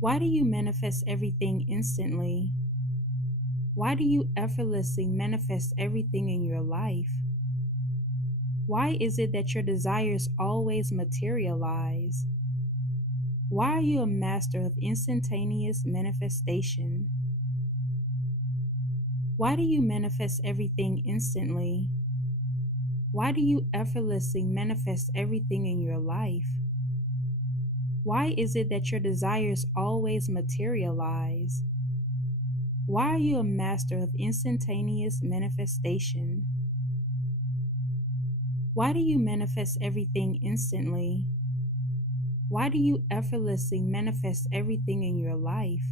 Why do you manifest everything instantly? Why do you effortlessly manifest everything in your life? Why is it that your desires always materialize? Why are you a master of instantaneous manifestation? Why do you manifest everything instantly? Why do you effortlessly manifest everything in your life? Why is it that your desires always materialize? Why are you a master of instantaneous manifestation? Why do you manifest everything instantly? Why do you effortlessly manifest everything in your life?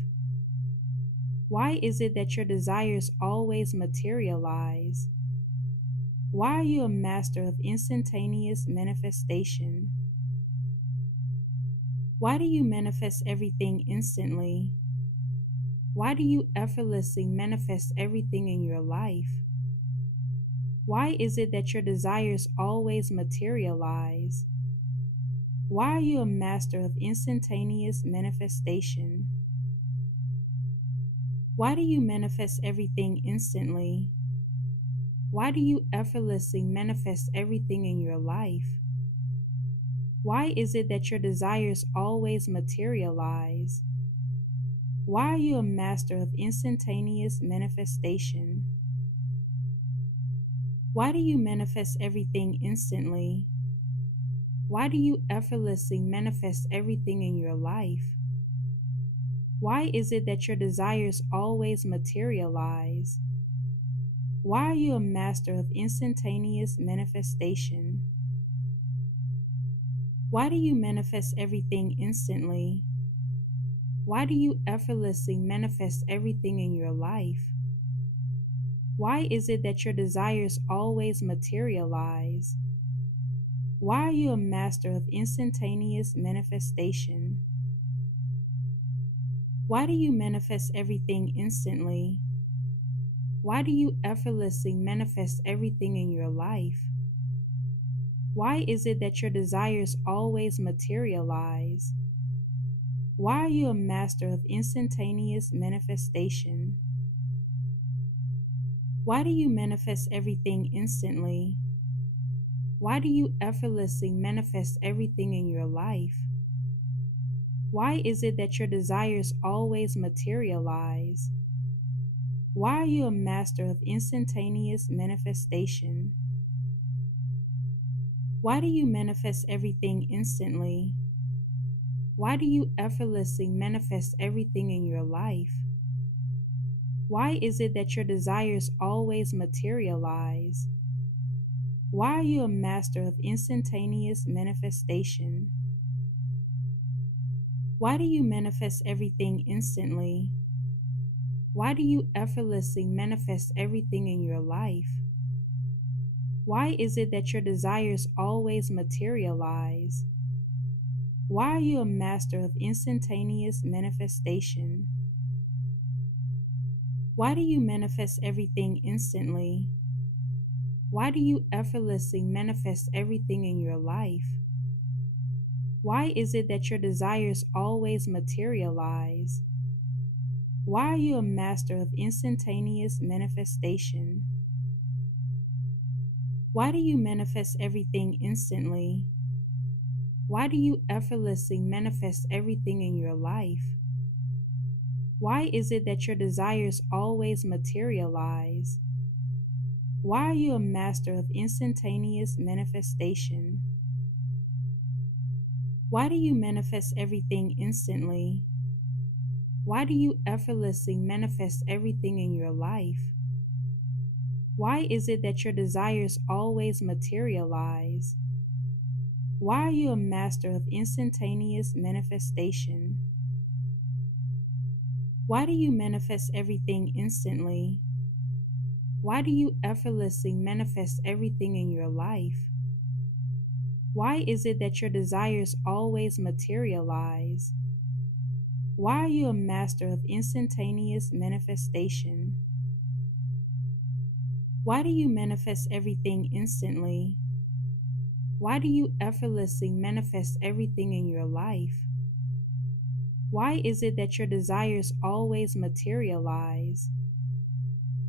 Why is it that your desires always materialize? Why are you a master of instantaneous manifestation? Why do you manifest everything instantly? Why do you effortlessly manifest everything in your life? Why is it that your desires always materialize? Why are you a master of instantaneous manifestation? Why do you manifest everything instantly? Why do you effortlessly manifest everything in your life? Why is it that your desires always materialize? Why are you a master of instantaneous manifestation? Why do you manifest everything instantly? Why do you effortlessly manifest everything in your life? Why is it that your desires always materialize? Why are you a master of instantaneous manifestation? Why do you manifest everything instantly? Why do you effortlessly manifest everything in your life? Why is it that your desires always materialize? Why are you a master of instantaneous manifestation? Why do you manifest everything instantly? Why do you effortlessly manifest everything in your life? Why is it that your desires always materialize? Why are you a master of instantaneous manifestation? Why do you manifest everything instantly? Why do you effortlessly manifest everything in your life? Why is it that your desires always materialize? Why are you a master of instantaneous manifestation? Why do you manifest everything instantly? Why do you effortlessly manifest everything in your life? Why is it that your desires always materialize? Why are you a master of instantaneous manifestation? Why do you manifest everything instantly? Why do you effortlessly manifest everything in your life? Why is it that your desires always materialize? Why are you a master of instantaneous manifestation? Why do you manifest everything instantly? Why do you effortlessly manifest everything in your life? Why is it that your desires always materialize? Why are you a master of instantaneous manifestation? Why do you manifest everything instantly? Why do you effortlessly manifest everything in your life? Why is it that your desires always materialize? Why are you a master of instantaneous manifestation? Why do you manifest everything instantly? Why do you effortlessly manifest everything in your life? Why is it that your desires always materialize? Why are you a master of instantaneous manifestation? Why do you manifest everything instantly? Why do you effortlessly manifest everything in your life? Why is it that your desires always materialize? Why are you a master of instantaneous manifestation? Why do you manifest everything instantly? Why do you effortlessly manifest everything in your life? Why is it that your desires always materialize?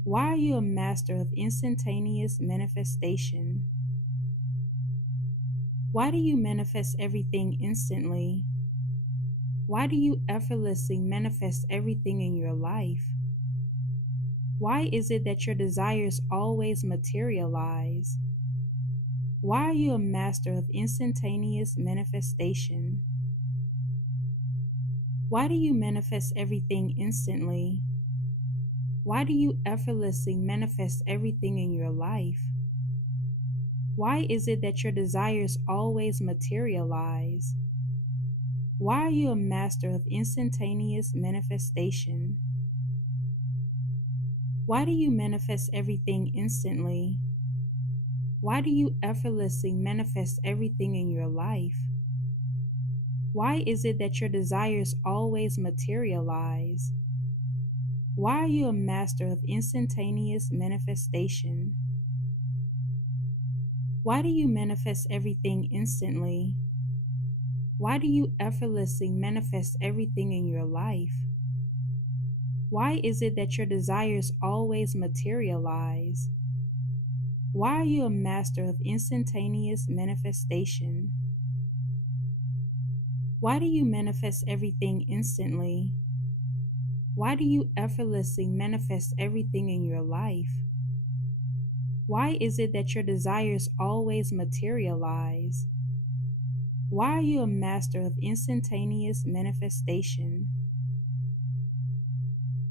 Why are you a master of instantaneous manifestation? Why do you manifest everything instantly? Why do you effortlessly manifest everything in your life? Why is it that your desires always materialize? Why are you a master of instantaneous manifestation? Why do you manifest everything instantly? Why do you effortlessly manifest everything in your life? Why is it that your desires always materialize? Why are you a master of instantaneous manifestation? Why do you manifest everything instantly? Why do you effortlessly manifest everything in your life? Why is it that your desires always materialize? Why are you a master of instantaneous manifestation? Why do you manifest everything instantly? Why do you effortlessly manifest everything in your life? Why is it that your desires always materialize? Why are you a master of instantaneous manifestation? Why do you manifest everything instantly? Why do you effortlessly manifest everything in your life? Why is it that your desires always materialize? Why are you a master of instantaneous manifestation?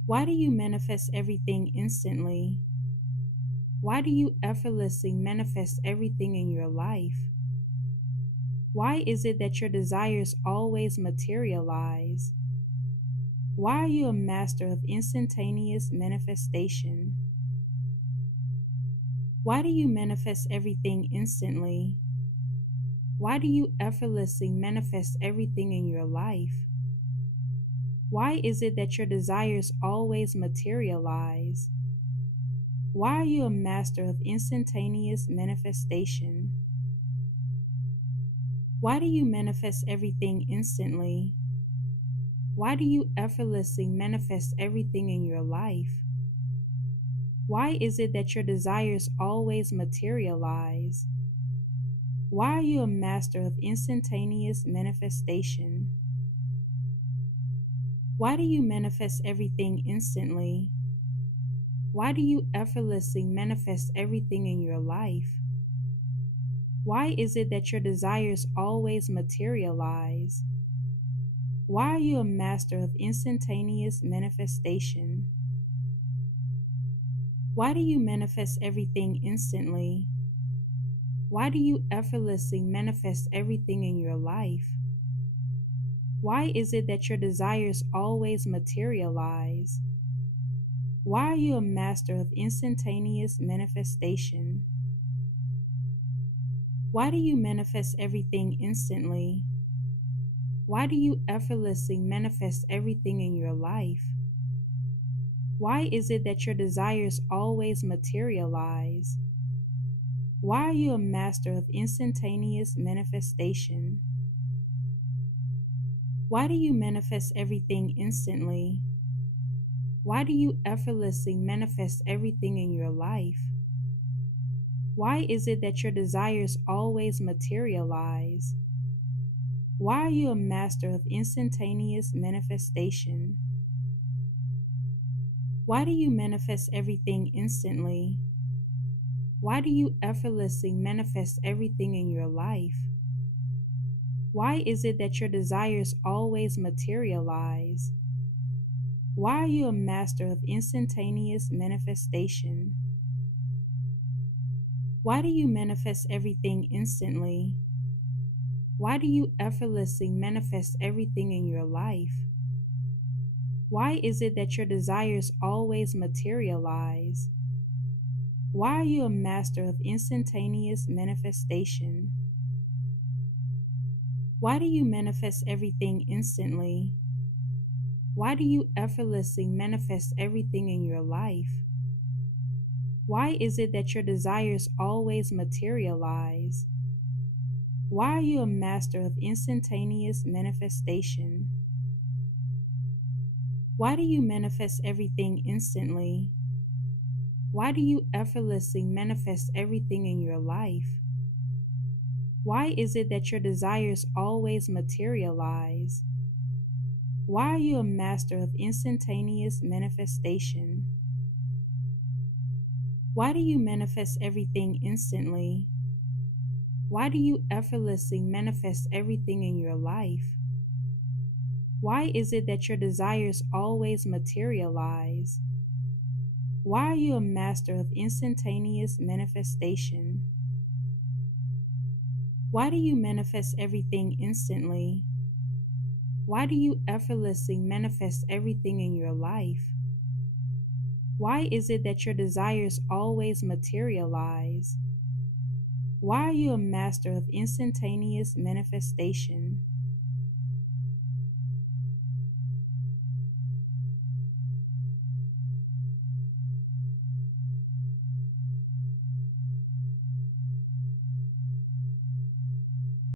Why do you manifest everything instantly? Why do you effortlessly manifest everything in your life? Why is it that your desires always materialize? Why are you a master of instantaneous manifestation? Why do you manifest everything instantly? Why do you effortlessly manifest everything in your life? Why is it that your desires always materialize? Why are you a master of instantaneous manifestation? Why do you manifest everything instantly? Why do you effortlessly manifest everything in your life? Why is it that your desires always materialize? Why are you a master of instantaneous manifestation? Why do you manifest everything instantly? Why do you effortlessly manifest everything in your life? Why is it that your desires always materialize? Why are you a master of instantaneous manifestation? Why do you manifest everything instantly? Why do you effortlessly manifest everything in your life? Why is it that your desires always materialize? Why are you a master of instantaneous manifestation? Why do you manifest everything instantly? Why do you effortlessly manifest everything in your life? Why is it that your desires always materialize? Why are you a master of instantaneous manifestation? Why do you manifest everything instantly? Why do you effortlessly manifest everything in your life? Why is it that your desires always materialize? Why are you a master of instantaneous manifestation? Why do you manifest everything instantly? Why do you effortlessly manifest everything in your life? Why is it that your desires always materialize? Why are you a master of instantaneous manifestation? Why do you manifest everything instantly? Why do you effortlessly manifest everything in your life? Why is it that your desires always materialize? Why are you a master of instantaneous manifestation? Why do you manifest everything instantly? Why do you effortlessly manifest everything in your life? Why is it that your desires always materialize? Why are you a master of instantaneous manifestation? Why do you manifest everything instantly? Why do you effortlessly manifest everything in your life? Why is it that your desires always materialize? Why are you a master of instantaneous manifestation? Why do you manifest everything instantly? Why do you effortlessly manifest everything in your life? Why is it that your desires always materialize? Why are you a master of instantaneous manifestation? Why do you manifest everything instantly? Why do you effortlessly manifest everything in your life? Why is it that your desires always materialize? Why are you a master of instantaneous manifestation?